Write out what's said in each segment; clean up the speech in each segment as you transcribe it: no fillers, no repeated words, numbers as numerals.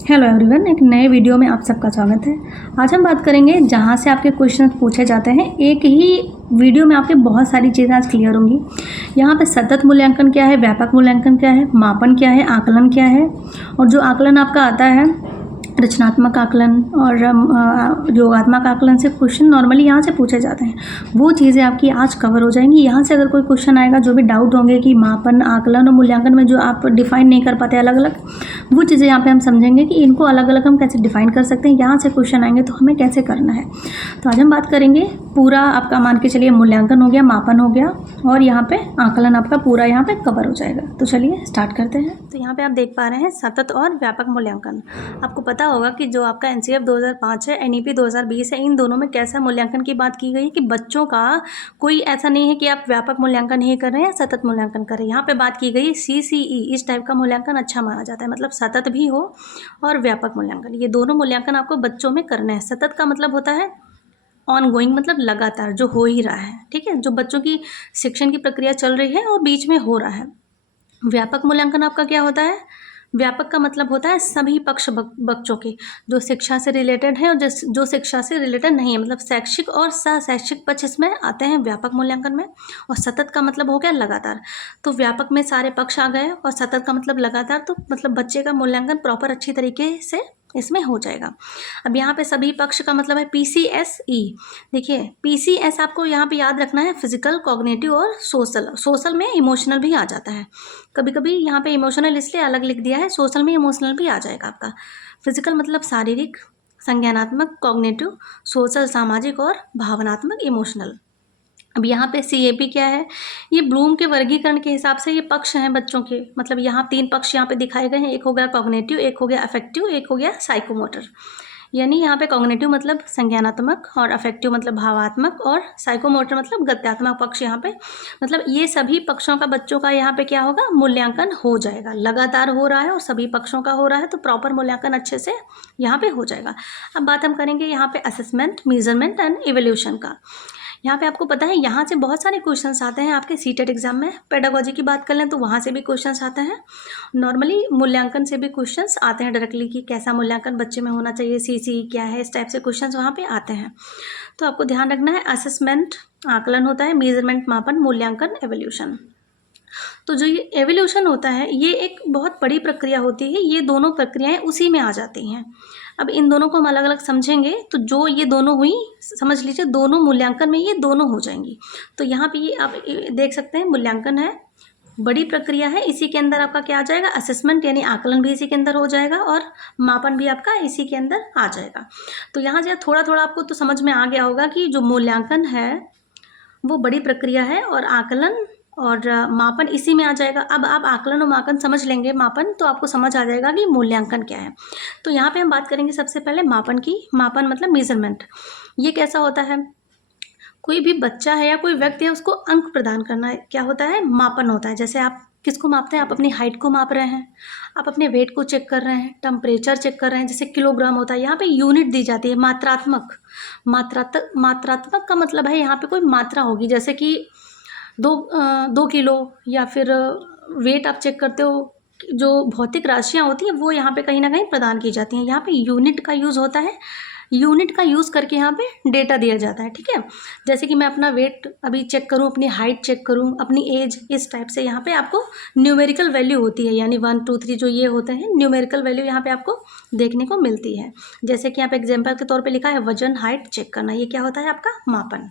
Hello everyone, एक नए video में आप सबका स्वागत है। आज हम बात करेंगे जहां से आपके क्वेश्चन पूछे जाते हैं। एक ही वीडियो में आपके बहुत सारी चीज़ें आज क्लियर होंगी। यहाँ पे सतत मूल्यांकन क्या है, व्यापक मूल्यांकन क्या है, मापन क्या है, आकलन क्या है, और जो आकलन आपका आता है रचनात्मक आकलन और योगात्मक आकलन से क्वेश्चन नॉर्मली यहाँ से पूछे जाते हैं। वो चीज़ें आपकी आज कवर हो जाएंगी। यहाँ से अगर कोई क्वेश्चन आएगा, जो भी डाउट होंगे कि मापन, आकलन और मूल्यांकन में जो आप डिफाइन नहीं कर पाते अलग अलग, वो चीज़ें यहाँ पे हम समझेंगे कि इनको अलग अलग हम कैसे डिफाइन कर सकते हैं। यहाँ से क्वेश्चन आएंगे तो हमें कैसे करना है। तो आज हम बात करेंगे पूरा आपका, मान के चलिए मूल्यांकन हो गया, मापन हो गया और यहाँ पे आकलन आपका पूरा यहाँ पे कवर हो जाएगा। तो चलिए स्टार्ट करते हैं। तो यहाँ पे आप देख पा रहे हैं सतत और व्यापक मूल्यांकन। आपको पता होगा कि जो आपका एनसीएफ 2005 है, एनईपी 2020 है, इन दोनों में कैसा मूल्यांकन की बात की गई है कि बच्चों का कोई ऐसा नहीं है कि आप व्यापक मूल्यांकन ही कर रहे हैं या सतत मूल्यांकन कर रहे हैं। यहाँ पे बात की गई सीसीई, इस टाइप का मूल्यांकन अच्छा माना जाता है, मतलब सतत भी हो और व्यापक मूल्यांकन, ये दोनों मूल्यांकन आपको बच्चों में करना है। सतत का मतलब होता है ऑन गोइंग, मतलब लगातार जो हो ही रहा है, ठीक है, जो बच्चों की शिक्षण की प्रक्रिया चल रही है और बीच में हो रहा है। व्यापक मूल्यांकन आपका क्या होता है? व्यापक का मतलब होता है सभी पक्ष बच्चों के, जो शिक्षा से रिलेटेड है और जो शिक्षा से रिलेटेड नहीं है, मतलब शैक्षिक और शैक्षिक पक्ष इसमें आते हैं व्यापक मूल्यांकन में। और सतत का मतलब हो गया लगातार। तो व्यापक में सारे पक्ष आ गए और सतत का मतलब लगातार, तो मतलब बच्चे का मूल्यांकन प्रॉपर अच्छी तरीके से इसमें हो जाएगा। अब यहाँ पे सभी पक्ष का मतलब है PCSE। देखिए PCS आपको यहाँ पे याद रखना है, फिजिकल, कॉग्निटिव और सोशल। सोशल में इमोशनल भी आ जाता है, कभी कभी यहाँ पे इमोशनल इसलिए अलग लिख दिया है, सोशल में इमोशनल भी आ जाएगा आपका। फिजिकल मतलब शारीरिक, संज्ञानात्मक कॉग्निटिव, सोशल सामाजिक और भावनात्मक इमोशनल। अब यहाँ पे CAP क्या है? ये ब्लूम के वर्गीकरण के हिसाब से ये पक्ष हैं बच्चों के, मतलब यहाँ 3 पक्ष यहाँ पे दिखाए गए हैं। एक हो गया कॉग्निटिव, एक हो गया अफेक्टिव, एक हो गया साइकोमोटर। यानी यहाँ पे कॉग्निटिव मतलब संज्ञानात्मक और अफेक्टिव मतलब भावात्मक और साइकोमोटर मतलब गत्यात्मक पक्ष। यहाँ पे मतलब ये सभी पक्षों का बच्चों का यहाँ पे क्या होगा? मूल्यांकन हो जाएगा। लगातार हो रहा है और सभी पक्षों का हो रहा है, तो प्रॉपर मूल्यांकन अच्छे से यहाँ पे हो जाएगा। अब बात हम करेंगे यहाँ पे असेसमेंट, मेजरमेंट एंड इवोल्यूशन का। यहाँ पे आपको पता है यहाँ से बहुत सारे क्वेश्चंस आते हैं आपके सीटेट एग्जाम में। पेडागोजी की बात कर लें तो वहाँ से भी क्वेश्चंस आते हैं। नॉर्मली मूल्यांकन से भी क्वेश्चंस आते हैं डायरेक्टली कि कैसा मूल्यांकन बच्चे में होना चाहिए, CCE क्या है, इस टाइप से क्वेश्चंस वहाँ पे आते हैं। तो आपको ध्यान रखना है, असेसमेंट आकलन होता है, मेजरमेंट मापन, मूल्यांकन एवोल्यूशन। तो जो ये एवोल्यूशन होता है ये एक बहुत बड़ी प्रक्रिया होती है, ये दोनों प्रक्रियाएं उसी में आ जाती हैं। अब इन दोनों को हम अलग अलग समझेंगे, तो जो ये दोनों हुई, समझ लीजिए दोनों मूल्यांकन में ये दोनों हो जाएंगी। तो यहाँ पे ये आप देख सकते हैं, मूल्यांकन है, बड़ी प्रक्रिया है, इसी के अंदर आपका क्या आ जाएगा? असेसमेंट यानी आकलन भी इसी के अंदर हो जाएगा और मापन भी आपका इसी के अंदर आ जाएगा। तो यहाँ जो थोड़ा थोड़ा आपको तो समझ में आ गया होगा कि जो मूल्यांकन है वो बड़ी प्रक्रिया है और आकलन और मापन इसी में आ जाएगा। अब आप आकलन और मापन समझ लेंगे, मापन, तो आपको समझ आ जाएगा कि मूल्यांकन क्या है। तो यहाँ पे हम बात करेंगे सबसे पहले मापन की। मापन मतलब मेजरमेंट। ये कैसा होता है? कोई भी बच्चा है या कोई व्यक्ति है, उसको अंक प्रदान करना क्या होता है? मापन होता है। जैसे आप किसको मापते हैं? आप अपनी हाइट को माप रहे हैं, आप अपने वेट को चेक कर रहे हैं, टेम्परेचर चेक कर रहे हैं, जैसे किलोग्राम होता है। यहाँ पे यूनिट दी जाती है, मात्रात्मक। मात्रात्मक का मतलब है यहाँ पे कोई मात्रा होगी, जैसे कि 2 किलो, या फिर वेट आप चेक करते हो, जो भौतिक राशियाँ होती हैं वो यहाँ पे कहीं ना कहीं प्रदान की जाती हैं। यहाँ पे यूनिट का यूज़ होता है, यूनिट का यूज़ करके यहाँ पे डेटा दिया जाता है, ठीक है। जैसे कि मैं अपना वेट अभी चेक करूँ, अपनी हाइट चेक करूँ, अपनी एज, इस टाइप से यहाँ पे आपको न्यूमेरिकल वैल्यू होती है, यानी 1 2 3 जो ये होते हैं न्यूमेरिकल वैल्यू यहाँ पे आपको देखने को मिलती है। जैसे कि यहाँ पे एग्जाम्पल के तौर पर लिखा है वजन, हाइट चेक करना, ये क्या होता है? आपका मापन।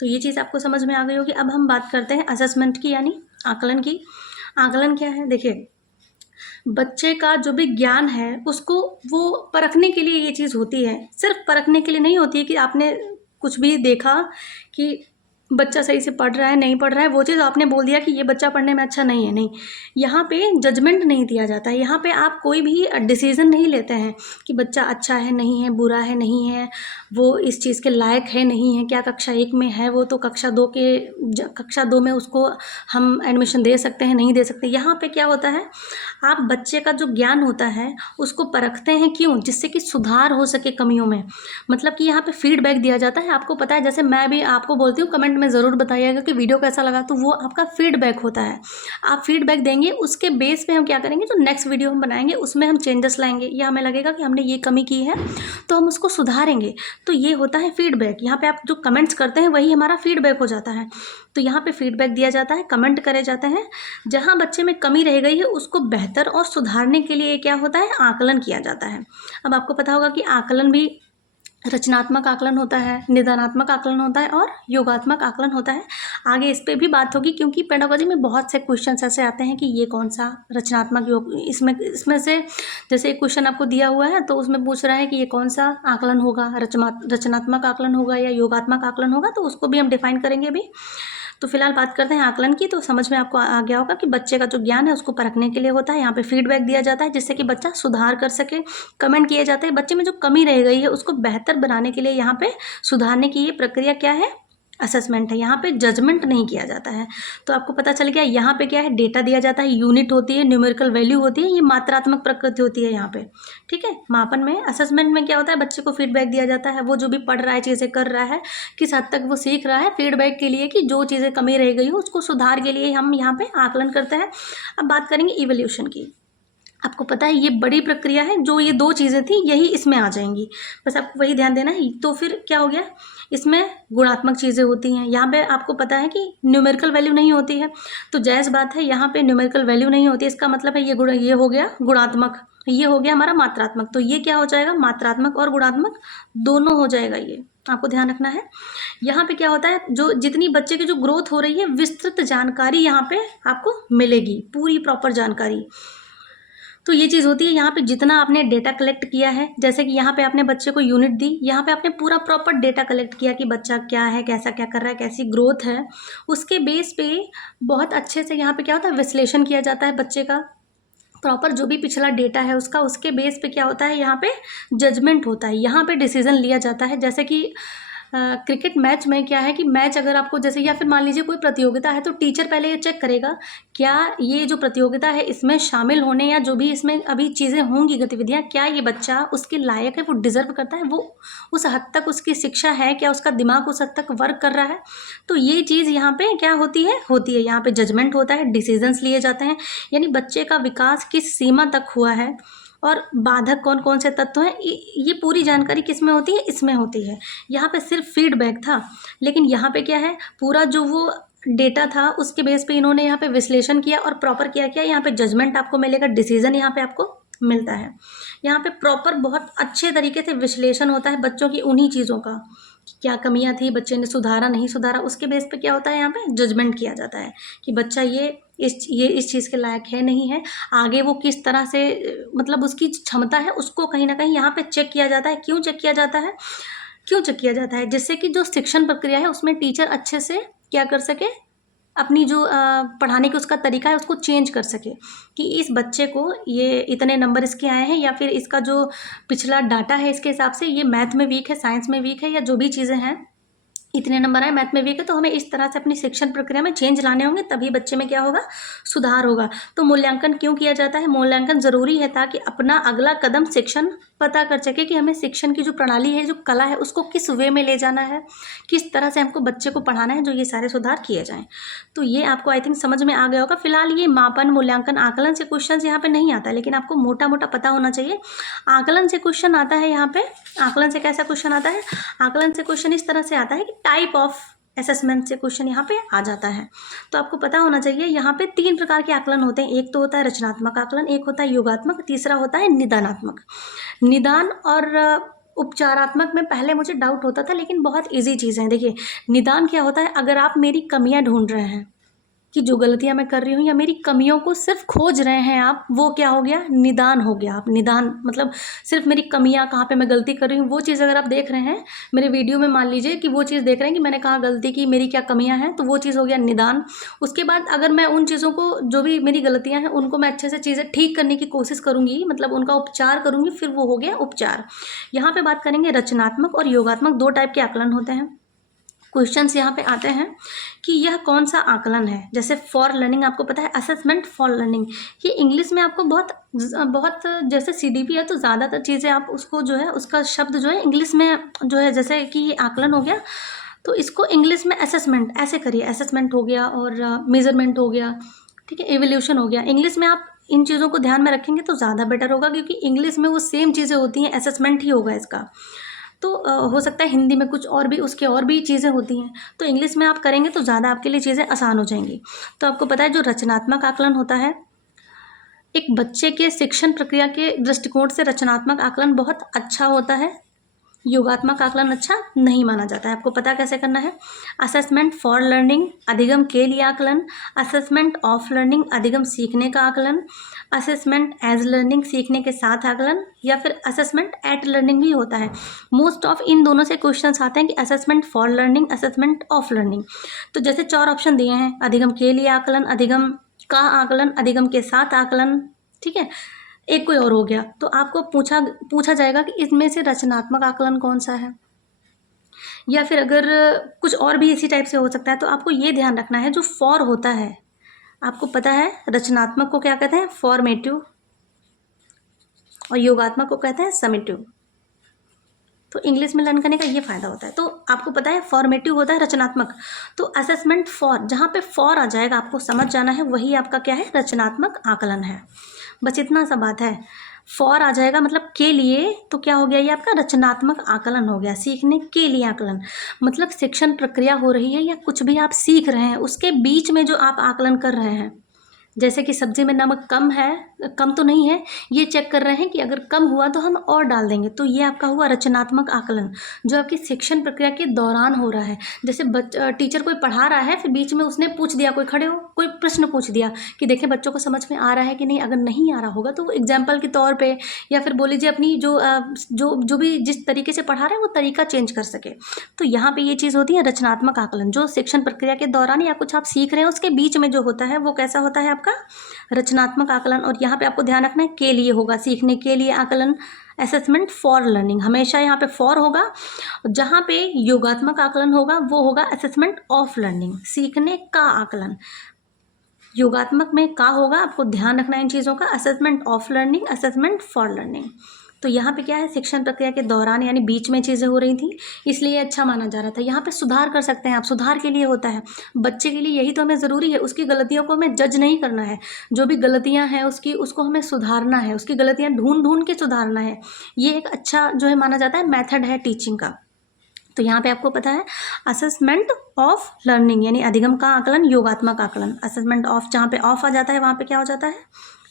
तो ये चीज़ आपको समझ में आ गई होगी। अब हम बात करते हैं असेसमेंट की, यानी आकलन की। आकलन क्या है? देखिए, बच्चे का जो भी ज्ञान है उसको वो परखने के लिए ये चीज़ होती है। सिर्फ परखने के लिए नहीं होती है कि आपने कुछ भी देखा कि बच्चा सही से पढ़ रहा है, नहीं पढ़ रहा है, वो चीज़ आपने बोल दिया कि ये बच्चा पढ़ने में अच्छा नहीं है। नहीं, यहाँ पे जजमेंट नहीं दिया जाता है। यहाँ पे आप कोई भी डिसीज़न नहीं लेते हैं कि बच्चा अच्छा है, नहीं है, बुरा है, नहीं है, वो इस चीज़ के लायक है, नहीं है, क्या कक्षा 1 में है वो, तो कक्षा 2 में उसको हम एडमिशन दे सकते हैं, नहीं दे सकते। यहाँ पे क्या होता है, आप बच्चे का जो ज्ञान होता है उसको परखते हैं। क्यों? जिससे कि सुधार हो सके कमियों में। मतलब कि यहाँ पे फीडबैक दिया जाता है। आपको पता है, जैसे मैं भी आपको बोलती हूँ कमेंट में ज़रूर बताइएगा कि वीडियो कैसा लगा। तो वो आपका फीडबैक होता है, आप फीडबैक देंगे, उसके बेस पे हम क्या करेंगे, जो नेक्स्ट वीडियो हम बनाएंगे उसमें हम चेंजेस लाएंगे, या हमें लगेगा कि हमने ये कमी की है तो हम उसको सुधारेंगे। तो ये होता है फीडबैक। यहाँ पे आप जो कमेंट्स करते हैं वही हमारा फीडबैक हो जाता है। तो यहाँ पे फीडबैक दिया जाता है, कमेंट करे जाते हैं, जहाँ बच्चे में कमी रह गई है उसको बेहतर और सुधारने के लिए क्या होता है, आकलन किया जाता है। अब आपको पता होगा कि आकलन भी रचनात्मक आकलन होता है, निदानात्मक आकलन होता है और योगात्मक आकलन होता है। आगे इस पे भी बात होगी, क्योंकि पेडागोजी में बहुत से क्वेश्चंस ऐसे आते हैं कि ये कौन सा रचनात्मक योग, इसमें से जैसे एक क्वेश्चन आपको दिया हुआ है तो उसमें पूछ रहा है कि ये कौन सा आकलन होगा, रचनात्मक आकलन होगा या योगात्मक आकलन होगा, तो उसको भी हम डिफाइन करेंगे अभी। तो फिलहाल बात करते हैं आकलन की। तो समझ में आपको आ गया होगा कि बच्चे का जो ज्ञान है उसको परखने के लिए होता है। यहाँ पे फीडबैक दिया जाता है जिससे कि बच्चा सुधार कर सके, कमेंट किए जाते हैं, बच्चे में जो कमी रह गई है उसको बेहतर बनाने के लिए यहाँ पे सुधारने की ये प्रक्रिया क्या है, असेसमेंट है। यहाँ पे जजमेंट नहीं किया जाता है। तो आपको पता चल गया यहाँ पे क्या है, डेटा दिया जाता है, यूनिट होती है, न्यूमेरिकल वैल्यू होती है, ये मात्रात्मक प्रकृति होती है यहाँ पे, ठीक है। मापन में, असेसमेंट में क्या होता है, बच्चे को फीडबैक दिया जाता है, वो जो भी पढ़ रहा है, चीज़ें कर रहा है, किस हद तक वो सीख रहा है, फीडबैक के लिए कि जो चीज़ें कमी रह गई हो उसको सुधार के लिए हम यहाँ पे आकलन करते हैं। अब बात करेंगे इवोल्यूशन की। आपको पता है ये बड़ी प्रक्रिया है, जो ये दो चीज़ें थी यही इसमें आ जाएंगी, बस आपको वही ध्यान देना है। तो फिर क्या हो गया, इसमें गुणात्मक चीज़ें होती हैं, यहाँ पे आपको पता है कि न्यूमेरिकल वैल्यू नहीं होती है, तो जायज़ बात है यहाँ पे न्यूमेरिकल वैल्यू नहीं होती है, इसका मतलब है ये हो गया गुणात्मक, ये हो गया हमारा मात्रात्मक। तो ये क्या हो जाएगा, मात्रात्मक और गुणात्मक दोनों हो जाएगा, ये आपको ध्यान रखना है। यहाँ पे क्या होता है, जो जितनी बच्चे की जो ग्रोथ हो रही है विस्तृत जानकारी यहाँ पे आपको मिलेगी, पूरी प्रॉपर जानकारी। तो ये चीज़ होती है, यहाँ पे जितना आपने डेटा कलेक्ट किया है, जैसे कि यहाँ पे आपने बच्चे को यूनिट दी, यहाँ पे आपने पूरा प्रॉपर डेटा कलेक्ट किया कि बच्चा क्या है, कैसा क्या कर रहा है, कैसी ग्रोथ है, उसके बेस पे बहुत अच्छे से यहाँ पे क्या होता है, विश्लेषण किया जाता है बच्चे का, प्रॉपर जो भी पिछला डेटा है उसका, उसके बेस पे क्या होता है, यहाँ पे जजमेंट होता है, यहाँ पे डिसीजन लिया जाता है। जैसे कि क्रिकेट मैच में क्या है कि मैच अगर आपको जैसे, या फिर मान लीजिए कोई प्रतियोगिता है, तो टीचर पहले ये चेक करेगा क्या ये जो प्रतियोगिता है इसमें शामिल होने या जो भी इसमें अभी चीज़ें होंगी, गतिविधियाँ, क्या ये बच्चा उसके लायक है, वो डिज़र्व करता है, वो उस हद तक उसकी शिक्षा है, क्या उसका दिमाग उस हद तक वर्क कर रहा है। तो ये चीज़ यहाँ पे क्या होती है यहाँ पे जजमेंट होता है, डिसीजंस लिए जाते हैं, यानी बच्चे का विकास किस सीमा तक हुआ है और बाधक कौन कौन से तत्व हैं, ये पूरी जानकारी किस में होती है, इसमें होती है। यहाँ पे सिर्फ फीडबैक था, लेकिन यहाँ पे क्या है, पूरा जो वो डेटा था उसके बेस पे इन्होंने यहाँ पे विश्लेषण किया और प्रॉपर किया, यहाँ पे जजमेंट आपको मिलेगा, डिसीजन यहाँ पे आपको मिलता है। यहाँ पे प्रॉपर बहुत अच्छे तरीके से विश्लेषण होता है बच्चों की उन्हीं चीज़ों का, क्या कमियां थी, बच्चे ने सुधारा नहीं सुधारा, उसके बेस पे क्या होता है, यहाँ पे जजमेंट किया जाता है कि बच्चा ये इस चीज़ के लायक है, नहीं है, आगे वो किस तरह से, मतलब उसकी क्षमता है उसको कहीं ना कहीं यहाँ पे चेक किया जाता है। क्यों चेक किया जाता है, जिससे कि जो शिक्षण प्रक्रिया है उसमें टीचर अच्छे से क्या कर सके, अपनी जो पढ़ाने की उसका तरीका है उसको चेंज कर सके, कि इस बच्चे को ये इतने नंबर इसके आए हैं, या फिर इसका जो पिछला डाटा है इसके हिसाब से ये मैथ में वीक है, साइंस में वीक है, या जो भी चीज़ें हैं, इतने नंबर आए मैथ में वीक है, तो हमें इस तरह से अपनी शिक्षण प्रक्रिया में चेंज लाने होंगे, तभी बच्चे में क्या होगा, सुधार होगा। तो मूल्यांकन क्यों किया जाता है, मूल्यांकन ज़रूरी है ताकि अपना अगला कदम शिक्षण पता कर सके कि हमें शिक्षण की जो प्रणाली है, जो कला है, उसको किस वे में ले जाना है, किस तरह से हमको बच्चे को पढ़ाना है, जो ये सारे सुधार किए जाएँ। तो ये आपको आई थिंक समझ में आ गया होगा। फिलहाल ये मापन, मूल्यांकन, आकलन से क्वेश्चन यहाँ पे नहीं आता, लेकिन आपको मोटा मोटा पता होना चाहिए। आकलन से क्वेश्चन आता है यहाँ पे, आकलन से कैसा क्वेश्चन आता है, आकलन से क्वेश्चन इस तरह से आता है कि टाइप ऑफ असेसमेंट से क्वेश्चन यहाँ पे आ जाता है। तो आपको पता होना चाहिए यहाँ पे 3 प्रकार के आकलन होते हैं, एक तो होता है रचनात्मक आकलन, एक होता है योगात्मक, तीसरा होता है निदानात्मक। निदान और उपचारात्मक में पहले मुझे डाउट होता था, लेकिन बहुत ईजी चीज़ है। देखिए निदान क्या होता है, अगर आप मेरी कमियां ढूंढ रहे हैं कि जो गलतियां मैं कर रही हूँ या मेरी कमियों को सिर्फ खोज रहे हैं आप, वो क्या हो गया, निदान हो गया। आप निदान मतलब सिर्फ मेरी कमियां, कहाँ पे मैं गलती कर रही हूँ, वो चीज़ अगर आप देख रहे हैं मेरे वीडियो में, मान लीजिए कि वो चीज़ देख रहे हैं कि मैंने कहाँ गलती की, मेरी क्या कमियां हैं, तो वो चीज़ हो गया निदान। उसके बाद अगर मैं उन चीज़ों को, जो भी मेरी गलतियाँ हैं, उनको मैं अच्छे से चीज़ें ठीक करने की कोशिश करूँगी, मतलब उनका उपचार करूँगी, फिर वो हो गया उपचार। यहाँ पर बात करेंगे रचनात्मक और योगात्मक, 2 टाइप के आकलन होते हैं। क्वेश्चंस यहाँ पे आते हैं कि यह कौन सा आकलन है, जैसे फॉर लर्निंग, आपको पता है असेसमेंट फॉर लर्निंग, ये इंग्लिश में आपको बहुत जैसे CDP है तो ज़्यादातर चीज़ें आप उसको जो है, उसका शब्द जो है इंग्लिश में जो है, जैसे कि ये आकलन हो गया तो इसको इंग्लिश में असेसमेंट ऐसे करिए, असेसमेंट हो गया और मेजरमेंट हो गया, ठीक है, एवोल्यूशन हो गया। इंग्लिश में आप इन चीज़ों को ध्यान में रखेंगे तो ज़्यादा बेटर होगा, क्योंकि इंग्लिश में वो सेम चीज़ें होती हैं, असेसमेंट ही होगा इसका। तो हो सकता है हिंदी में कुछ और भी उसके और भी चीज़ें होती हैं, तो इंग्लिश में आप करेंगे तो ज़्यादा आपके लिए चीज़ें आसान हो जाएंगी। तो आपको पता है जो रचनात्मक आकलन होता है, एक बच्चे के शिक्षण प्रक्रिया के दृष्टिकोण से रचनात्मक आकलन बहुत अच्छा होता है, योगात्मक आकलन अच्छा नहीं माना जाता है। आपको पता कैसे करना है। असेसमेंट फॉर लर्निंग, अधिगम के लिए आकलन, असेसमेंट ऑफ लर्निंग, अधिगम सीखने का आकलन, असेसमेंट एज लर्निंग, सीखने के साथ आकलन, या फिर असेसमेंट एट लर्निंग भी होता है। मोस्ट ऑफ इन दोनों से क्वेश्चंस आते हैं कि assessment for learning, assessment of learning. तो जैसे 4 ऑप्शन दिए हैं, अधिगम के लिए आकलन, अधिगम का आकलन, अधिगम के साथ आकलन, ठीक है, एक कोई और हो गया। तो आपको पूछा जाएगा कि इसमें से रचनात्मक आकलन कौन सा है, या फिर अगर कुछ और भी इसी टाइप से हो सकता है। तो आपको ये ध्यान रखना है, जो फॉर होता है, आपको पता है रचनात्मक को क्या कहते हैं, फॉर्मेटिव, और योगात्मक को कहते हैं समेटिव। तो इंग्लिश में लर्न करने का ये फ़ायदा होता है। तो आपको पता है फॉर्मेटिव होता है रचनात्मक, तो असेसमेंट फॉर, जहाँ पे फॉर आ जाएगा आपको समझ जाना है, वही आपका क्या है, रचनात्मक आकलन है। बस इतना सा बात है। फॉर आ जाएगा मतलब के लिए, तो क्या हो गया, ये आपका रचनात्मक आकलन हो गया, सीखने के लिए आकलन। मतलब शिक्षण प्रक्रिया हो रही है या कुछ भी आप सीख रहे हैं, उसके बीच में जो आप आकलन कर रहे हैं, जैसे कि सब्जी में नमक कम है, कम तो नहीं है, ये चेक कर रहे हैं कि अगर कम हुआ तो हम और डाल देंगे, तो ये आपका हुआ रचनात्मक आकलन, जो आपकी शिक्षण प्रक्रिया के दौरान हो रहा है। जैसे टीचर कोई पढ़ा रहा है, फिर बीच में उसने पूछ दिया, कोई खड़े हो कोई प्रश्न पूछ दिया कि देखें बच्चों को समझ में आ रहा है कि नहीं, अगर नहीं आ रहा होगा तो एग्जाम्पल के तौर पर, या फिर बोल लीजिए अपनी जो भी जिस तरीके से पढ़ा रहे हैं वो तरीका चेंज कर सके। तो यहाँ पे ये चीज़ होती है रचनात्मक आकलन, जो शिक्षण प्रक्रिया के दौरान या कुछ आप सीख रहे हैं उसके बीच में जो होता है वो कैसा होता है, आपका रचनात्मक आकलन। और यहाँ पे आपको ध्यान रखना है के लिए होगा, सीखने के लिए आकलन, असेसमेंट फॉर लर्निंग, हमेशा यहाँ पे फॉर होगा। जहाँ पे योगात्मक आकलन होगा वो होगा असेसमेंट ऑफ लर्निंग, सीखने का आकलन। योगात्मक में का होगा, आपको ध्यान रखना है इन चीज़ों का, assessment of learning, assessment for learning. तो यहाँ पे क्या है, शिक्षण प्रक्रिया के दौरान यानी बीच में चीज़ें हो रही थी, इसलिए अच्छा माना जा रहा था। यहाँ पे सुधार कर सकते हैं आप, सुधार के लिए होता है बच्चे के लिए, यही तो हमें ज़रूरी है, उसकी गलतियों को हमें जज नहीं करना है, जो भी गलतियाँ हैं उसको हमें सुधारना है, उसकी गलतियाँ ढूंढ के सुधारना है। ये एक अच्छा जो है माना जाता है मेथड है टीचिंग का। तो यहाँ पे आपको पता है असेसमेंट ऑफ लर्निंग यानी अधिगम का आकलन, योगात्मक आकलन। असेसमेंट ऑफ, जहाँ पे ऑफ आ जाता है वहाँ पे क्या हो जाता है,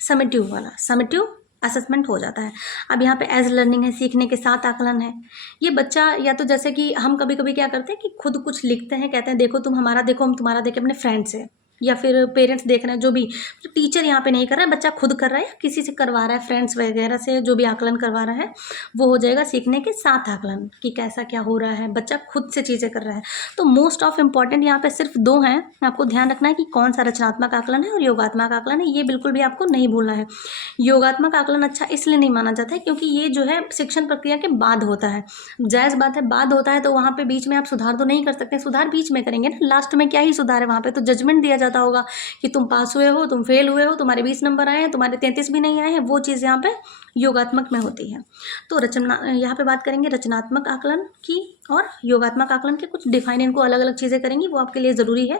समेटिव वाला, समेटिव असेसमेंट हो जाता है। अब यहाँ पे एज लर्निंग है, सीखने के साथ आकलन है। ये बच्चा या तो जैसे कि हम कभी कभी क्या करते हैं कि खुद कुछ लिखते हैं, कहते हैं देखो तुम हमारा देखो, हम तुम्हारा देखें अपने फ्रेंड से, या फिर पेरेंट्स देख रहे हैं, जो भी, तो टीचर यहाँ पे नहीं कर रहा है, बच्चा खुद कर रहा है या किसी से करवा रहा है, फ्रेंड्स वगैरह से जो भी आकलन करवा रहा है वो हो जाएगा सीखने के साथ आकलन, कि कैसा क्या हो रहा है, बच्चा खुद से चीज़ें कर रहा है। तो मोस्ट ऑफ इम्पॉर्टेंट यहाँ पे सिर्फ 2 हैं, आपको ध्यान रखना है कि कौन सा रचनात्मक आकलन है और योगात्मक आकलन है, ये बिल्कुल भी आपको नहीं भूलना है। योगात्मक आकलन अच्छा इसलिए नहीं माना जाता है क्योंकि ये जो है शिक्षण प्रक्रिया के बाद होता है। जायज़ बात है, बाद होता है तो वहाँ पे बीच में आप सुधार तो नहीं कर सकते, सुधार बीच में करेंगे ना, लास्ट में क्या ही सुधार है, वहाँ पे तो जजमेंट दिया जाता होगा कि तुम पास हुए हो, तुम फेल हुए हो, तुम्हारे 20 नंबर आए हैं, तुम्हारे 33 भी नहीं आए हैं, वो चीज़ यहाँ पे योगात्मक में होती है। तो यहाँ पे बात करेंगे रचनात्मक आकलन की और योगात्मक आकलन के कुछ डिफाइन, इनको अलग अलग चीज़ें करेंगी, वो आपके लिए ज़रूरी है।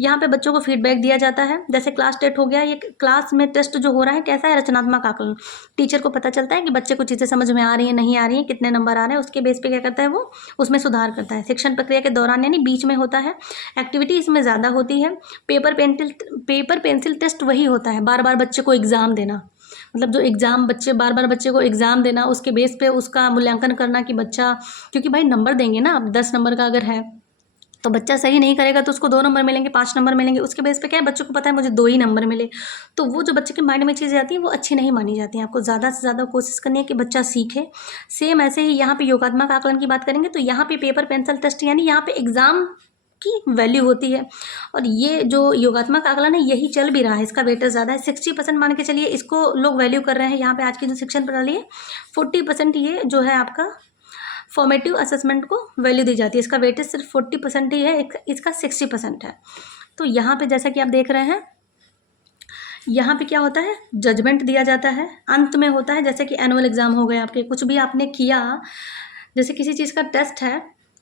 यहाँ पे बच्चों को फीडबैक दिया जाता है, जैसे क्लास टेस्ट हो गया, ये क्लास में टेस्ट जो हो रहा है कैसा है, रचनात्मक आकलन। टीचर को पता चलता है कि बच्चे को चीज़ें समझ में आ रही हैं, नहीं आ रही हैं, कितने नंबर आ रहे हैं, उसके बेस पे क्या करता है वो उसमें सुधार करता है। शिक्षण प्रक्रिया के दौरान यानी बीच में होता है, एक्टिविटी इसमें ज़्यादा होती है। पेपर पेंसिल टेस्ट वही होता है, बार बार बच्चे को एग्ज़ाम देना, मतलब जो एग्ज़ाम बार बार बच्चे को एग्ज़ाम देना, उसके बेस पे उसका मूल्यांकन करना कि बच्चा, क्योंकि भाई नंबर देंगे ना, अब 10 नंबर का अगर है तो बच्चा सही नहीं करेगा तो उसको 2 नंबर मिलेंगे, 5 नंबर मिलेंगे, उसके बेस पे क्या है बच्चों को पता है मुझे 2 ही नंबर मिले, तो वो जो बच्चे के माइंड में चीज़ें आती हैं वो अच्छी नहीं मानी जाती हैं। आपको ज़्यादा से ज़्यादा कोशिश करनी है कि बच्चा सीखे। सेम ऐसे ही यहाँ पे योगात्मक आकलन की बात करेंगे तो यहाँ पे पेपर पेंसिल टेस्ट यानी यहाँ पे एग्ज़ाम की वैल्यू होती है, और ये जो योगात्मक आकलन है यही चल भी रहा है, इसका वेटेज ज़्यादा है, 60% मान के चलिए इसको लोग वैल्यू कर रहे हैं। यहाँ पे आज की जो शिक्षण प्रणाली है 40% ये जो है आपका फॉर्मेटिव असेसमेंट को वैल्यू दी जाती है, इसका वेटेज सिर्फ 40% ही है, इसका 60% है। तो यहाँ पे जैसा कि आप देख रहे हैं, यहाँ पे क्या होता है, जजमेंट दिया जाता है, अंत में होता है, जैसे कि एनुअल एग्ज़ाम हो गए आपके, कुछ भी आपने किया, जैसे किसी चीज़ का टेस्ट है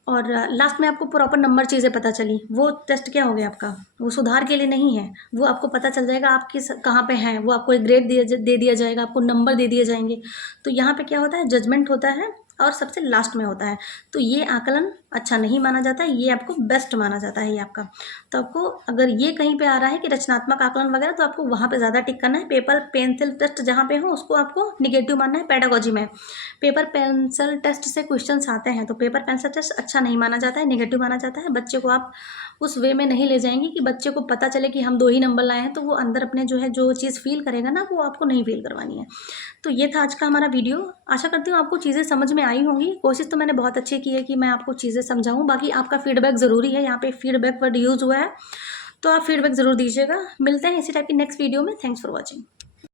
और लास्ट में आपको प्रॉपर नंबर चीज़ें पता चली, वो टेस्ट क्या हो गया आपका, वो सुधार के लिए नहीं है, वो आपको पता चल जाएगा आप किस कहाँ पे हैं, वो आपको एक ग्रेड दे दिया जाएगा, आपको नंबर दे दिए जाएंगे। तो यहाँ पे क्या होता है, जजमेंट होता है और सबसे लास्ट में होता है। तो ये आकलन अच्छा नहीं माना जाता है, ये आपको बेस्ट माना जाता है ये आपका। तो आपको अगर ये कहीं पे आ रहा है कि रचनात्मक आकलन वगैरह, तो आपको वहाँ पे ज़्यादा टिक करना है। पेपर पेंसिल टेस्ट जहाँ पे हो उसको आपको निगेटिव मानना है। पेडागोजी में पेपर पेंसिल टेस्ट से क्वेश्चंस आते हैं, तो पेपर पेंसिल टेस्ट अच्छा नहीं माना जाता है, निगेटिव माना जाता है। बच्चे को आप उस वे में नहीं ले जाएंगे कि बच्चे को पता चले कि हम 2 ही नंबर लाए हैं, तो वो अंदर अपने जो है जो चीज़ फील करेगा ना, वो आपको नहीं फील करवानी है। तो ये था आज का हमारा वीडियो। आशा करती हूँ आपको चीज़ें समझ में आई होंगी। कोशिश तो मैंने बहुत अच्छी की है कि मैं आपको चीज़ें समझाऊँ, बाकी आपका फीडबैक ज़रूरी है। यहाँ पे फीडबैक वर्ड यूज़ हुआ है, तो आप फीडबैक ज़रूर दीजिएगा। मिलते हैं इसी टाइप की नेक्स्ट वीडियो में। Thanks for watching.